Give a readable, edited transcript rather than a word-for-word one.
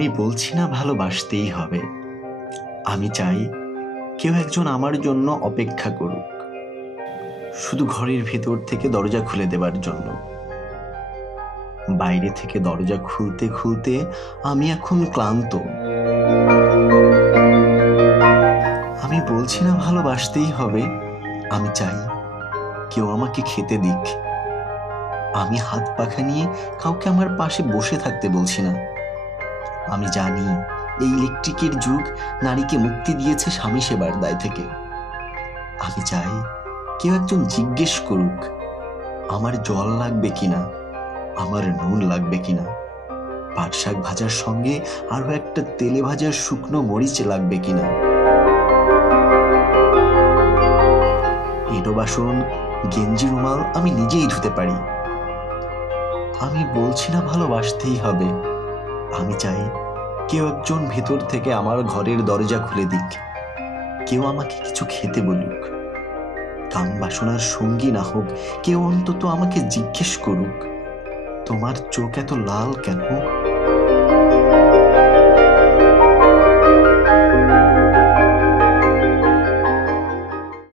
আমি বলছি না ভালোবাসতেই হবে। আমি চাই কেউ একজন আমার জন্য অপেক্ষা করুক, শুধু ঘরের ভেতর থেকে দরজা খুলে দেবার জন্য। বাইরে থেকে দরজা খুলতে খুলতে আমি এখন ক্লান্ত। আমি বলছি না ভালোবাসতেই হবে। আমি চাই কেউ আমাকে খেতে দিক। আমি হাত পাখা নিয়ে কাউকে আমার পাশে বসে থাকতে বলছি না। আমি জানি এই ইলেকট্রিকের যুগ নারীকে মুক্তি দিয়েছে স্বামী সেবার দায় থেকে। আমি চাই কেউ একজন জিজ্ঞেস করুক আমার জল লাগবে কিনা, আমার নুন লাগবে কিনা, পাট শাক ভাজার সঙ্গে আরো একটা তেলে ভাজার শুকনো মরিচ লাগবে কিনা। এঁটো বাসন, গেঞ্জি, রুমাল আমি নিজেই ধুতে পারি। আমি বলছি না ভালোবাসতেই হবে। আমি চাই কেউ একজন ভেতর থেকে আমার ঘরের দরজা খুলে দিক, কেউ আমাকে কিছু খেতে বলুক। কাম বাসনার সঙ্গী না হোক, কেউ অন্তত আমাকে জিজ্ঞেস করুক তোমার চোখ এত লাল কেন।